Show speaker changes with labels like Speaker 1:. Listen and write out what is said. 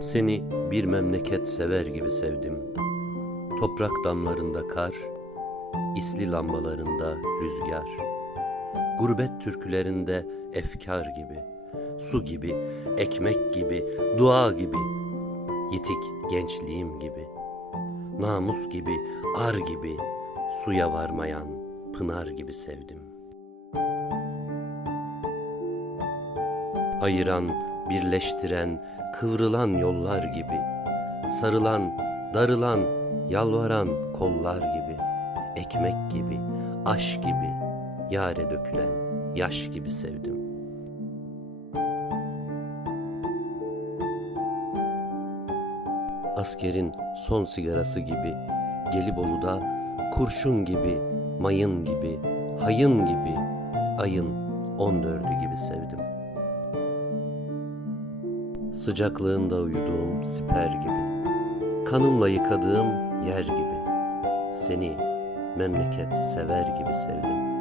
Speaker 1: Seni bir memleket sever gibi sevdim. Toprak damlarında kar, isli lambalarında rüzgar. Gurbet türkülerinde efkar gibi, su gibi, ekmek gibi, dua gibi, yitik gençliğim gibi, namus gibi, ar gibi, suya varmayan pınar gibi sevdim. Ayıran, birleştiren, kıvrılan yollar gibi, sarılan, darılan, yalvaran kollar gibi, ekmek gibi, aş gibi, yare dökülen yaş gibi sevdim. Askerin son sigarası gibi, Gelibolu'da kurşun gibi, mayın gibi, hayın gibi, ayın on dördü gibi sevdim. Sıcaklığında uyuduğum siper gibi, kanımla yıkadığım yer gibi, seni memleket sever gibi sevdim.